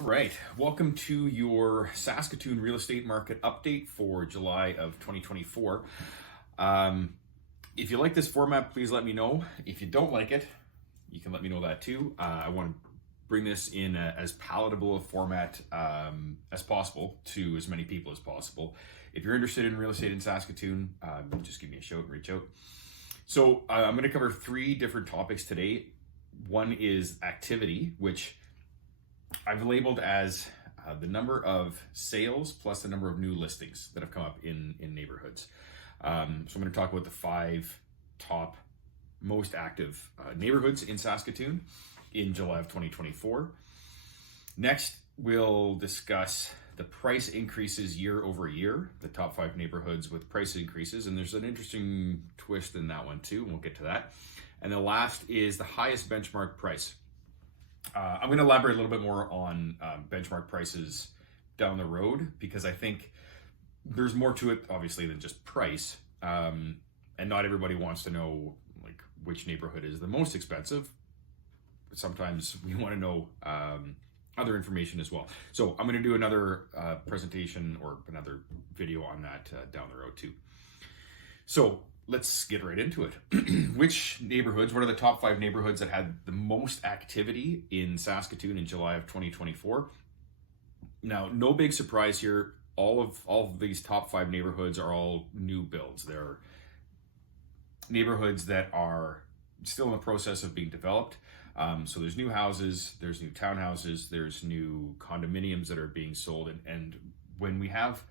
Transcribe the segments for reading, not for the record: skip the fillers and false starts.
All right, welcome to your Saskatoon real estate market update for July of 2024. If you like this format, please let me know. If you don't like it, you can let me know that too. I want to bring this in as palatable a format as possible to as many people as possible. If you're interested in real estate in Saskatoon, just give me a shout and reach out. So I'm going to cover three different topics today. One is activity, which I've labeled as the number of sales plus the number of new listings that have come up in neighborhoods. So I'm going to talk about the 5 top most active neighborhoods in Saskatoon in July of 2024. Next, we'll discuss the price increases year over year, the top 5 neighborhoods with price increases. And there's an interesting twist in that one too, and we'll get to that. And the last is the highest benchmark price. I'm going to elaborate a little bit more on benchmark prices down the road, because I think there's more to it, obviously, than just price. And not everybody wants to know like which neighborhood is the most expensive. Sometimes we want to know other information as well. So I'm going to do another presentation or another video on that down the road too. So let's get right into it. Which neighborhoods, what are the top 5 neighborhoods that had the most activity in Saskatoon in July of 2024? Now, no big surprise here. All of these top 5 neighborhoods are all new builds. They're neighborhoods that are still in the process of being developed. So there's new houses, there's new townhouses, there's new condominiums that are being sold. And when we have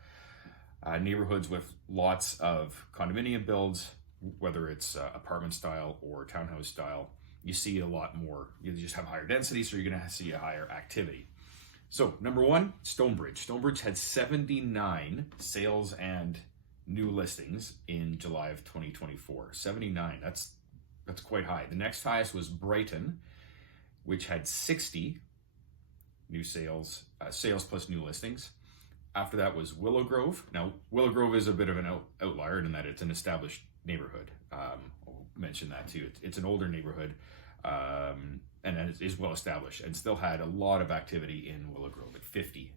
neighborhoods with lots of condominium builds, whether it's apartment style or townhouse style, you see a lot more. You just have higher density, so you're going to see a higher activity. So number 1, Stonebridge. Stonebridge had 79 sales and new listings in July of 2024. 79. That's quite high. The next highest was Brighton, which had 60 new sales plus new listings. After that was Willow Grove. Now, Willow Grove is a bit of an outlier in that it's an established neighborhood. I'll mention that too. It's an older neighborhood, and it is well established, and still had a lot of activity in Willow Grove at 50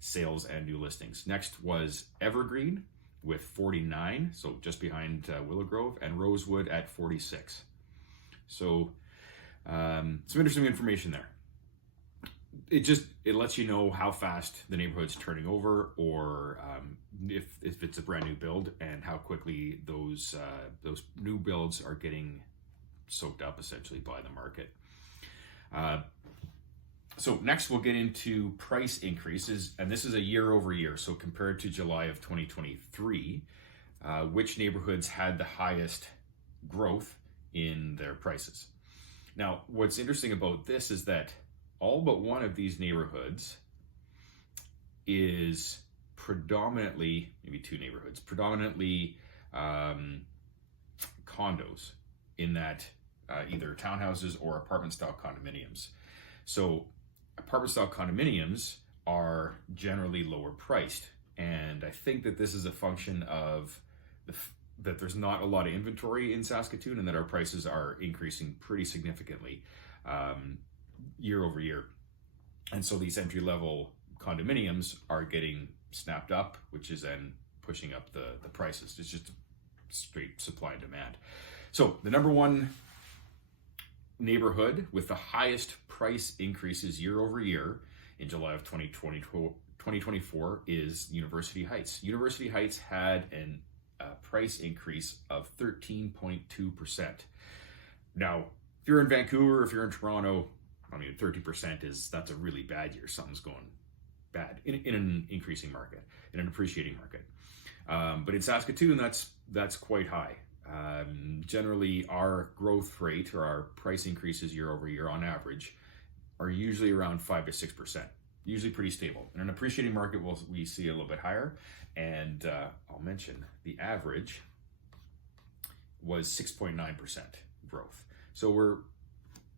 sales and new listings. Next was Evergreen with 49, so just behind Willow Grove, and Rosewood at 46. So some interesting information there. It lets you know how fast the neighborhood's turning over, or if it's a brand new build, and how quickly those new builds are getting soaked up essentially by the market. So next we'll get into price increases, and this is a year over year. So compared to July of 2023, which neighborhoods had the highest growth in their prices? Now, what's interesting about this is that all but one of these neighborhoods is predominantly, maybe 2 neighborhoods, predominantly condos, in that either townhouses or apartment style condominiums. So apartment style condominiums are generally lower priced, and I think that this is a function of that there's not a lot of inventory in Saskatoon, and that our prices are increasing pretty significantly year over year. And so these entry level condominiums are getting snapped up, which is then pushing up the prices. It's just straight supply and demand. So the number 1 neighborhood with the highest price increases year over year in July of 2024 is University Heights. University Heights had a price increase of 13.2%. Now, if you're in Vancouver, if you're in Toronto, I mean, 30% that's a really bad year. Something's going bad in an increasing market, in an appreciating market. But in Saskatoon, that's quite high. Generally, our growth rate, or our price increases year over year on average, are usually around 5 to 6%. Usually pretty stable. In an appreciating market, we see a little bit higher. And I'll mention the average was 6.9% growth. So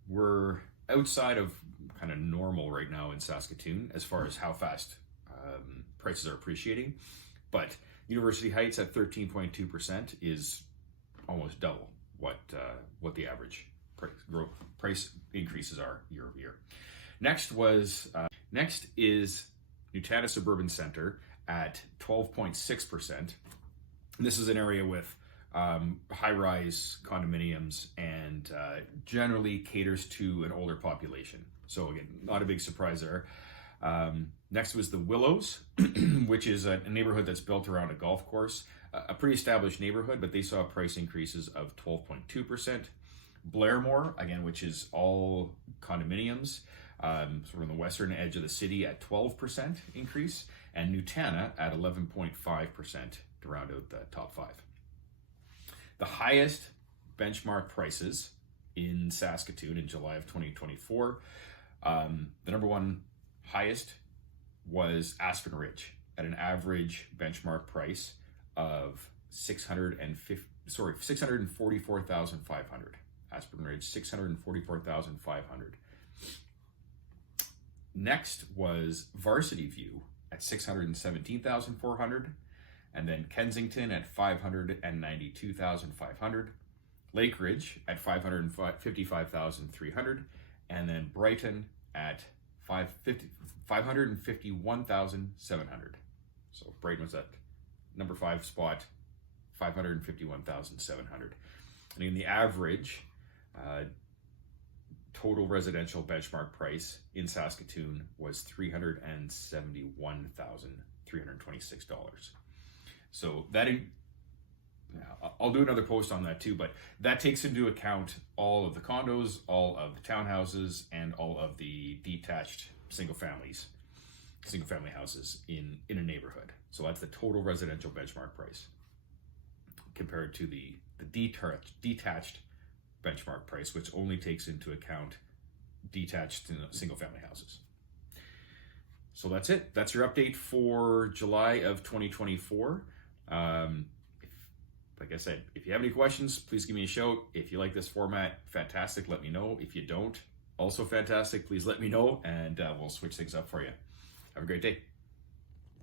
we're outside of kind of normal right now in Saskatoon as far as how fast prices are appreciating. But University Heights at 13.2% is almost double what the average price increases are year over year. Next is Nutana Suburban Center at 12.6%. This is an area with high-rise condominiums and generally caters to an older population. So again, not a big surprise there. Next was the Willows, which is a neighborhood that's built around a golf course. A pretty established neighborhood, but they saw price increases of 12.2%. Blairmore, again, which is all condominiums, sort of on the western edge of the city at 12% increase, and Nutana at 11.5% to round out the top five. The highest benchmark prices in Saskatoon in July of 2024, the number one highest was Aspen Ridge at an average benchmark price of $644,500. Aspen Ridge, $644,500. Next was Varsity View at $617,400, and then Kensington at $592,500, Lake Ridge at $555,300, and then Brighton at $551,700. So Brighton was at number 5 spot, $551,700. And in the average total residential benchmark price in Saskatoon was $371,326. So that, I'll do another post on that too, but that takes into account all of the condos, all of the townhouses, and all of the detached single family houses in a neighborhood. So that's the total residential benchmark price compared to the detached benchmark price, which only takes into account detached single family houses. So that's it. That's your update for July of 2024. Like I said, if you have any questions, please give me a shout. If you like this format, fantastic, let me know. If you don't, also fantastic, please let me know, and we'll switch things up for you. Have a great day.